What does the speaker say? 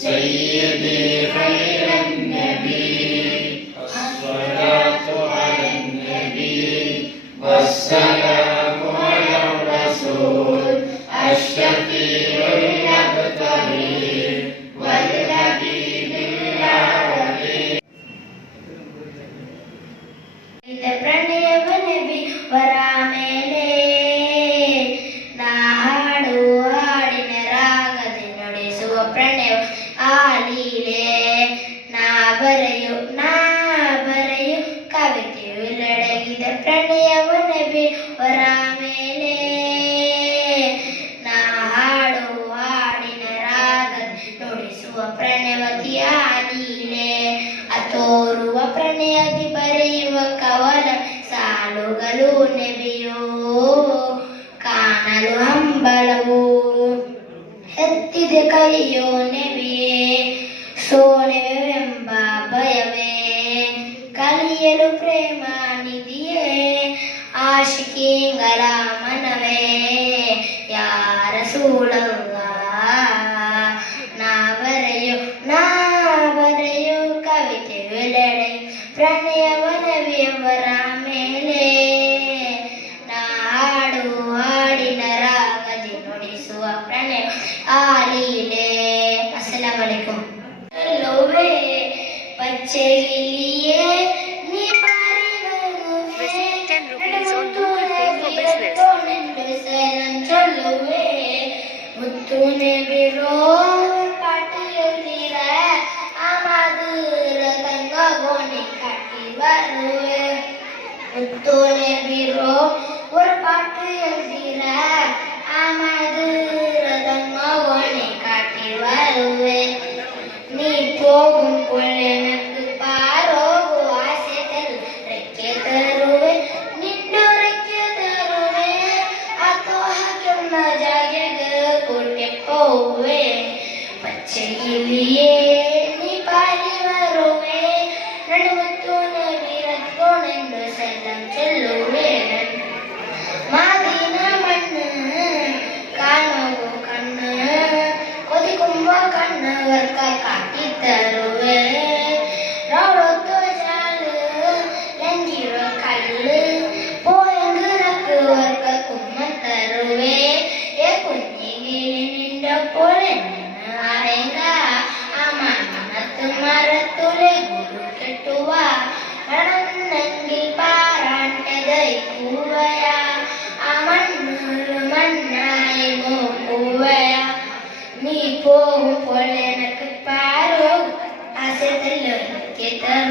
سيدي خير النبي الصلاة على النبي والسلام على الرسول الشفيع المبتغي والحبيب العظيم. ಪ್ರಣಯವ ನಬಿ ವರ ಮೇಲೆ ನಾ ಹಾಡು ಹಾಡಿನ ರಾಗದೆ ನುಡಿಸುವ ಪ್ರಣಯ ಆಲೀಲೆ ನಾ ಬರೆಯು ಕವಿತೆಯುಳ್ಳಡಗಿದ ಪ್ರಣಯವ ನಬಿ ವರ ಮೇಲೆ ನಾ ಹಾಡು ಹಾಡಿನ ರಾಗದೆ ನುಡಿಸುವ ಪ್ರಣಯವತಿ ಆಲೀಲೆ ತೋರುವ ಪ್ರಣಯದಿ ಬರೆಯುವ ಕವನ ಸಾಲುಗಳು ನೆವೆಯೋ ಕಾಣಲು ಹಂಬಲವು ಎತ್ತಿದೆ ಕೈಯೋ ನೆವೆಯೇ ಸೋನೆವೆಂಬ ಭಯವೇ ಕಲಿಯಲು ಪ್ರೇಮ ನಿಧಿಯೇ ಆಶಿಕೆಗಳ ಮನವೇ ಯಾರ ಸೂಳಲ್ಲ ನಾ ಬರೆಯೋ ಕವಿತೆ ವೆಳೆಡೆ ಪ್ರಣಯವ ನವಿಯವರ ಮೇಲೆ ನಾ ಹಾಡು ಹಾಡಿನ ರಾಗದಿ ನುಡಿಸುವ ಪ್ರಣಯ ಆಲೀಲೆ. ಅಸ್ಸಲಾಮು ಅಲೈಕುಂ. ಲೋವೆ ಪಚ್ಚೆಗಿಲಿಯೇ ನೀ ಪಾರಿವರುವೆ ಚೊಲ್ಲುವೆ ಮುತ್ತುನೆ ಬಿರೋ முத்தோனே பீரோ ஒரு பாட்டு எழுதிற ஆமாது ரதங்கோனை காட்டி வருவேன் நீ போகும் போல் எனக்கு பாரோகு ஆசைகள் ரெக்கே தருவேன் ನಿಂಡು ರೆಕ್ಕೆ ತರುವೆ ಅಥೋ ಹಾಕಮ್ಮ ಜಾಗೆಗ ಕೊಟ್ಟೆ ಪೋವೆ ಪಚ್ಚೆಗಿಲಿಯೇ ನೀ ಪಾರಿ ಬರುವೆ ನಡುವತ್ತು ನವಿರತ್ಕೊಂಡೆಂದು ಸೆಲ್ಲಂ ಚೆಲ್ಲುವೆ ಮಾದಿನ ಮಣ್ಣು ಕಾಣುವ ಕಣ್ಣು ಕೊದಿಕುಂಬ ಕಣ್ಣು ವರ್ಕ ಕಾಟಿ ತರುವೆ ರೌಳೊತ್ತು ಜಾಲು ಎಂಜಿರೋ ಕಲ್ಲು ಪೋಯಂಗರಕ್ಕೆ ವರ್ಕ ಕುಮ್ಮ ತರುವೆ ಏ ಕುഞ്ഞിಗೆ ನಿಂಡ ಪೋಲೆ ಅರೆಂಗ ಅಮ್ಮನತ್ತು ಮರತ್ತುಲೆ ಗುರು ಕೆಟ್ಟುವ മണന്നെങ്കിൽ പാറാണ്ടതായി പൂവയ ആ മണ്ണായി നോക്കുവയ നീ പോകുമ്പോൾ എനക്ക് പാരോ ആശയത്തിലൊക്കെ തരും